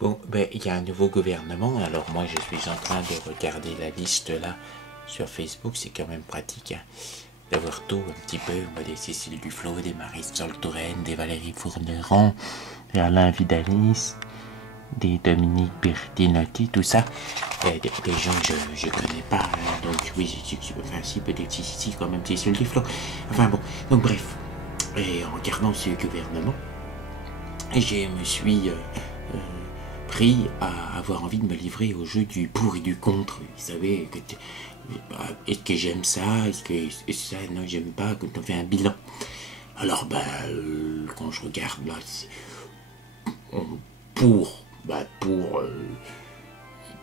Bon, ben, il y a un nouveau gouvernement, alors moi je suis en train de regarder la liste là sur Facebook, c'est quand même pratique hein, d'avoir tout un petit peu. On voit des Cécile Duflot, des Marisol Touraine, des Valérie Fourneron, des Alain Vidalis, des Dominique Bertinotti, tout ça. Des gens que je connais pas, hein, donc oui, enfin si, peut-être si, quand même Cécile Duflot. Enfin bon, donc bref, et en regardant ce gouvernement, je me suis pris à avoir envie de me livrer au jeu du pour et du contre. Vous savez, est-ce que j'aime ça, est-ce que ça, non, j'aime pas, quand on fait un bilan. Alors, quand je regarde là, pour,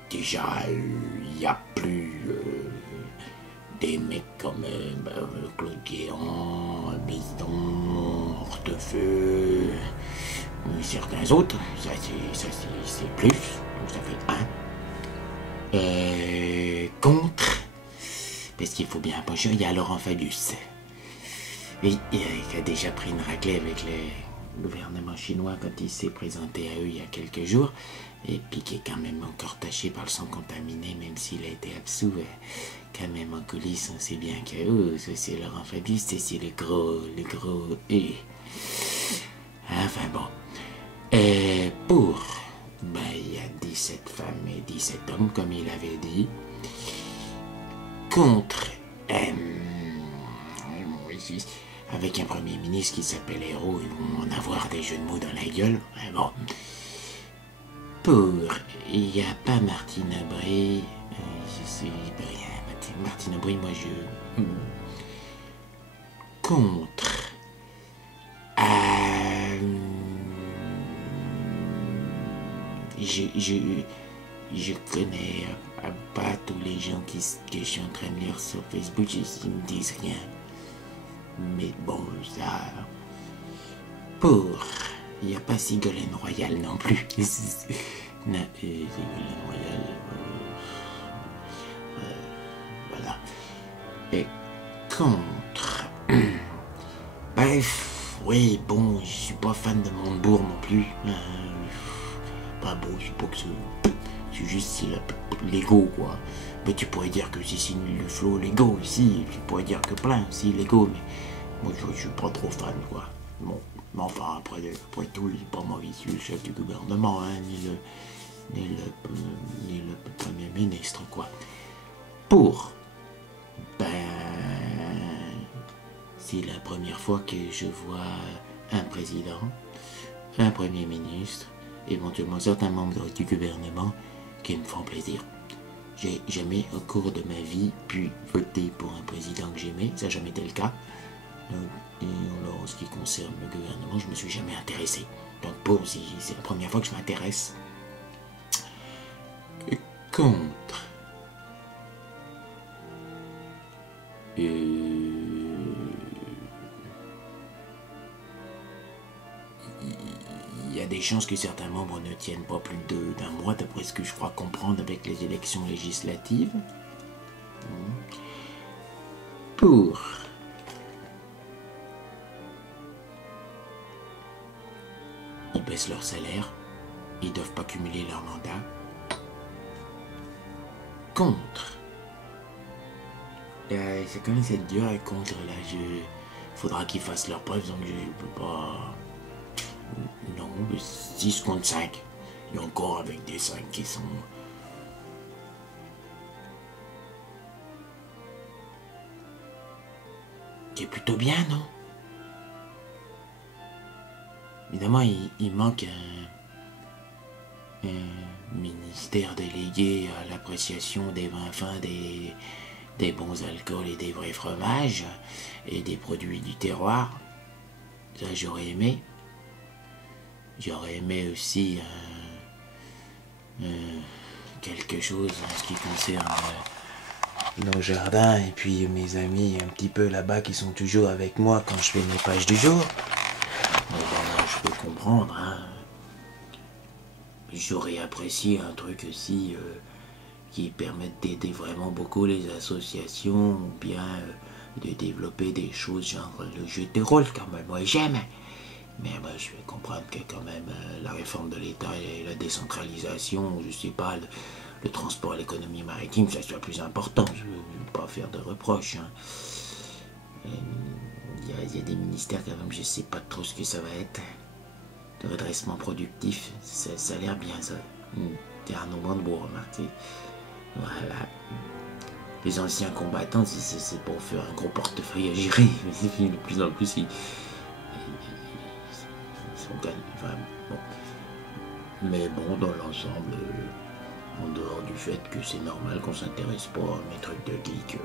déjà, il n'y a plus des mecs comme Claude Guéant, Biston, Hortefeux, certains autres, ça c'est plus, donc ça fait un. Contre, parce qu'il faut bien pencher, il y a Laurent Fabius. Oui, il a déjà pris une raclée avec le gouvernement chinois quand il s'est présenté à eux il y a quelques jours, et puis qui est quand même encore taché par le sang contaminé, même s'il a été absous, quand même en coulisses, on sait bien que c'est Laurent Fabius, c'est le gros, Enfin bon. Pour, il y a 17 femmes et 17 hommes, comme il avait dit. Contre, avec un premier ministre qui s'appelle Hérault, ils vont en avoir des jeux de mots dans la gueule. Bon. Pour, il n'y a pas Martine Aubry. Martine Aubry, moi je. Contre. Je connais pas tous les gens que je suis en train de lire sur Facebook, ils me disent rien. Mais bon, ça. Pour. Il n'y a pas Ségolène Royal non plus. Non, Ségolène Royal. Voilà. Et contre. Bref, oui, bon, je suis pas fan de Montebourg non plus. Pas beau, je sais pas que c'est juste l'ego, quoi. Mais tu pourrais dire que c'est le flow, l'ego aussi. Tu pourrais dire que plein aussi, l'ego, mais moi je suis pas trop fan, quoi. Bon, mais enfin, après tout, il n'est pas mauvais, le chef du gouvernement, hein, ni le premier ministre, quoi. Pour, c'est la première fois que je vois un président, un premier ministre, éventuellement certains membres du gouvernement qui me font plaisir. J'ai jamais au cours de ma vie pu voter pour un président que j'aimais, ça n'a jamais été le cas. Donc, en ce qui concerne le gouvernement, je ne me suis jamais intéressé. Donc c'est la première fois que je m'intéresse. Contre. Il y a des chances que certains membres ne tiennent pas plus d'un mois, d'après ce que je crois comprendre avec les élections législatives. Pour. Ils baissent leur salaire, ils ne doivent pas cumuler leur mandat. Contre. Ça commence à être dur et contre, là, faudra qu'ils fassent leur preuve, donc je peux pas. Non, 6 contre 5. Et encore avec des 5 qui sont. Qui est plutôt bien, non? Évidemment, il manque un ministère délégué à l'appréciation des vins fins, des bons alcools et des vrais fromages, et des produits du terroir. Ça, j'aurais aimé. J'aurais aimé aussi quelque chose en ce qui concerne nos jardins et puis mes amis un petit peu là-bas qui sont toujours avec moi quand je fais mes pages du jour. Je peux comprendre, hein. J'aurais apprécié un truc aussi qui permette d'aider vraiment beaucoup les associations, ou bien de développer des choses genre le jeu de rôle, comme moi j'aime. Mais je vais comprendre que quand même la réforme de l'État et la décentralisation, je sais pas, le transport et l'économie maritime, ça soit plus important. Je ne veux pas faire de reproches. Hein. Il y a des ministères quand même, je sais pas trop ce que ça va être. Le redressement productif, ça a l'air bien ça. C'est Arnaud Montebourg, remarquez. Voilà. Les anciens combattants, c'est pour faire un gros portefeuille à gérer. Mais de plus en plus, ils sont enfin, bon. Mais bon, dans l'ensemble, en dehors du fait que c'est normal qu'on s'intéresse pas à mes trucs de geek,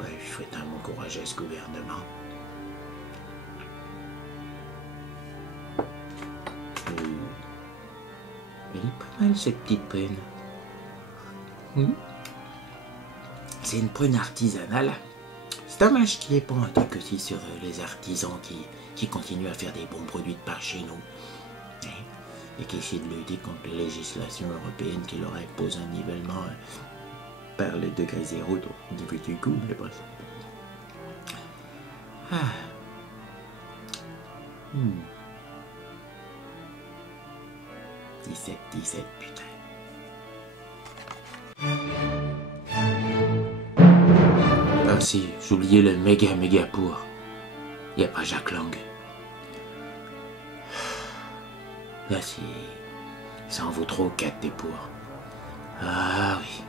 je souhaite un bon courage à ce gouvernement. Elle est pas mal cette petite prune. C'est une prune artisanale. C'est dommage qu'il n'y ait pas un truc aussi sur les artisans qui continuent à faire des bons produits de par chez nous. Et qui essaient de lutter contre les législations européennes qui leur imposent un nivellement par le degré zéro au niveau du goût. Mais bref. 17, putain. Ah si, j'oubliais le méga pour. Y a pas Jacques Lang. Là si, ça en vaut trop 4 des pour. Ah oui.